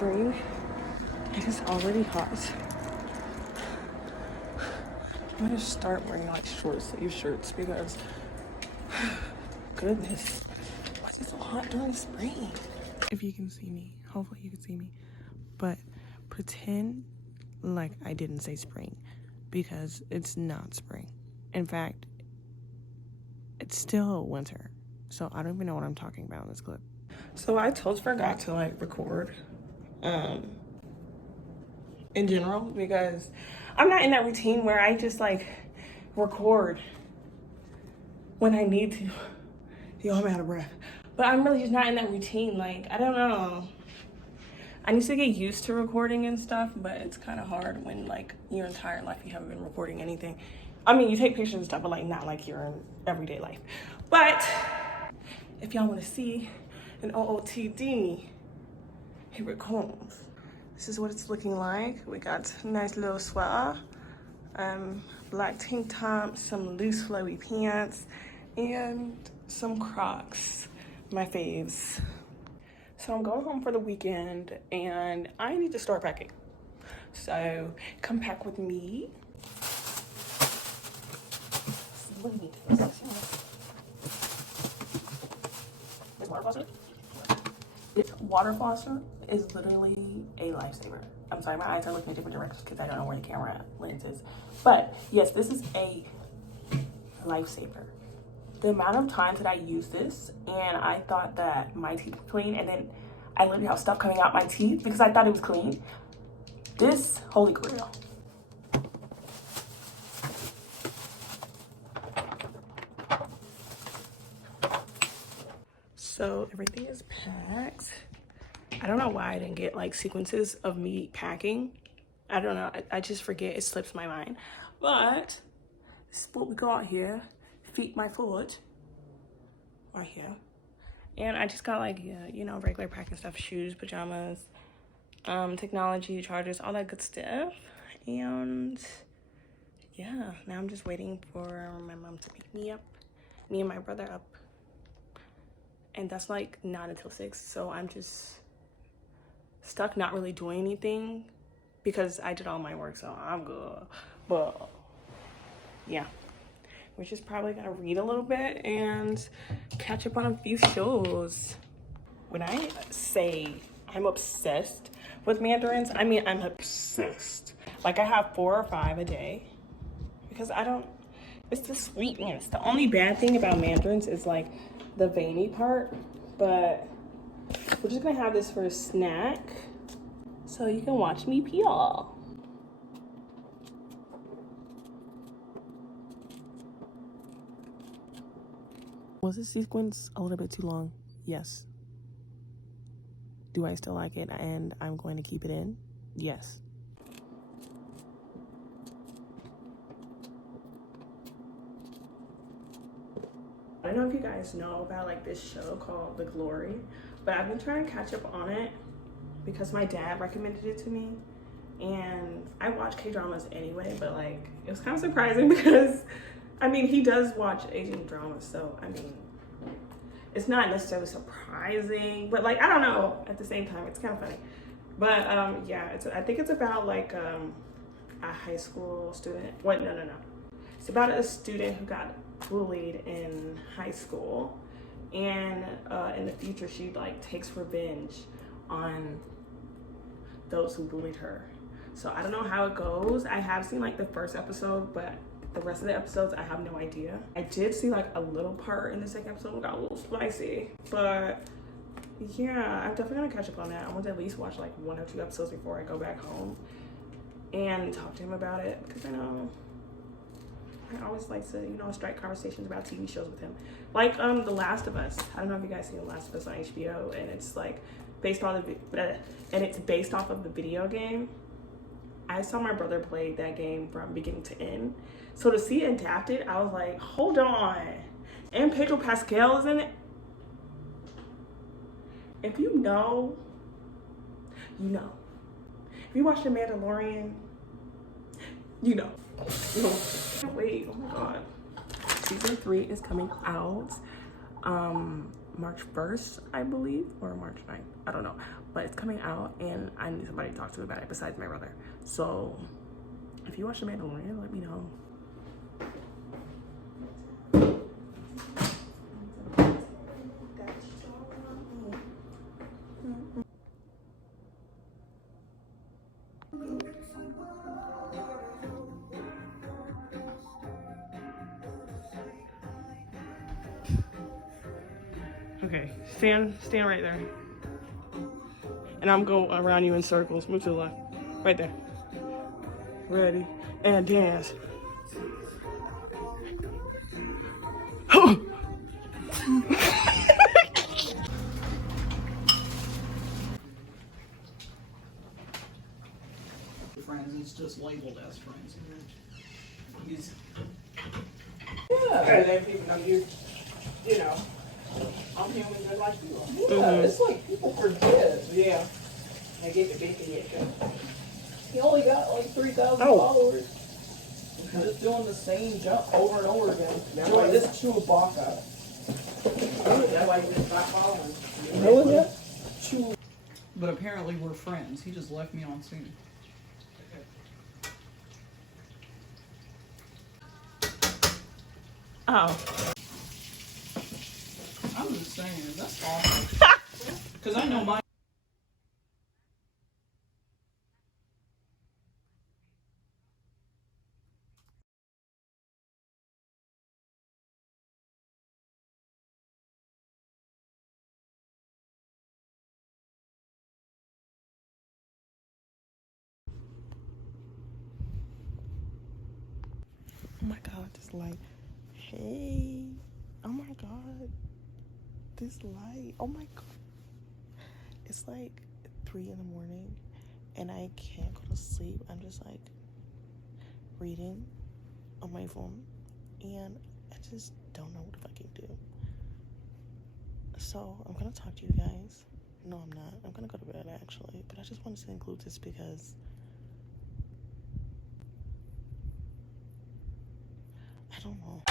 spring. It is already hot. I'm gonna start wearing like short sleeve shirts because goodness, why is it so hot during spring? If you can see me, hopefully you can see me, but pretend like I didn't say spring because it's not spring. In fact, it's still winter. So I don't even know what I'm talking about in this clip. So I totally forgot to like record in general because I'm not in that routine where I just like record when I need to. Yo, I'm out of breath. But I'm really just not in that routine. Like, I don't know. I need to get used to recording and stuff, but it's kind of hard when like your entire life you haven't been recording anything. I mean, you take pictures and stuff, but like not like your everyday life. But if y'all want to see an OOTD, here it comes. This is what it's looking like. We got a nice little sweater, black tank top, some loose flowy pants, and some Crocs, my faves. So I'm going home for the weekend and I need to start packing. So come pack with me. What do you need to fix this water faucet? This water faucet is literally a lifesaver. I'm sorry, my eyes are looking in different directions because I don't know where the camera lens is. But yes, this is a lifesaver. The amount of times that I use this and I thought that my teeth were clean and then I literally have stuff coming out my teeth because I thought it was clean. This, holy grail. So everything is packed. I don't know why I didn't get like sequences of me packing. I don't know, I just forget, it slips my mind. But this is what we got here. Feet my foot right here. And I just got like, you know, regular packing stuff, shoes, pajamas, technology, chargers, all that good stuff. And yeah, now I'm just waiting for my mom to pick me up, me and my brother up. And that's like not until 6. So I'm just stuck not really doing anything because I did all my work, so I'm good. But yeah, we're just probably gonna read a little bit and catch up on a few shows. When I say I'm obsessed with mandarins, I mean I'm obsessed. Like I have 4 or 5 a day because it's the sweetness. The only bad thing about mandarins is like the veiny part, but we're just gonna have this for a snack so you can watch me peel. Was this sequence a little bit too long? Yes. Do I still like it and I'm going to keep it in? Yes. I don't know if you guys know about like this show called The Glory, but I've been trying to catch up on it because my dad recommended it to me. And I watch K-dramas anyway, but like it was kind of surprising because I mean he does watch Asian dramas, so I mean it's not necessarily surprising, but like I don't know, at the same time it's kind of funny. But yeah, I think it's about like a high school student. What? No. It's about a student who got bullied in high school, and in the future she like takes revenge on those who bullied her. So I don't know how it goes. I have seen like the first episode, but the rest of the episodes I have no idea. I did see like a little part in the second episode, it got a little spicy, but yeah, I'm definitely gonna catch up on that. I want to at least watch like 1 or 2 episodes before I go back home and talk to him about it, because I know I always like to, you know, strike conversations about TV shows with him. Like The Last of Us. I don't know if you guys seen The Last of Us on HBO, and it's like based off of the video game. I saw my brother play that game from beginning to end. So to see it adapted, I was like, hold on. And Pedro Pascal is in it. If you know, you know. If you watch The Mandalorian, you know. Wait, oh my God. Season 3 is coming out. March 1st, I believe, or March 9th. I don't know. But it's coming out, and I need somebody to talk to about it besides my brother. So if you watch The Mandalorian, let me know. Okay, stand right there. And I'm going around you in circles. Move to the left. Right there. Ready. And dance. Friends, it's just labeled as friends. He's And then people know you know, I'm human just like you are. yeah, it's like people forget. Yeah. They get the big hit. He only got like 3,000 followers. Just doing the same jump over and over again. Join this Chewbacca. That's why you just stop following. Who is it? Chew. But apparently we're friends. He just left me on scene. Oh. I'm just saying, that's awful. Because I know my. Oh my god, this light. Hey. Oh my god. This light. Oh my god. It's like 3 in the morning and I can't go to sleep. I'm just like reading on my phone and I just don't know what to fucking do. So I'm gonna talk to you guys. No, I'm not. I'm gonna go to bed actually, but I just wanted to include this because I don't know.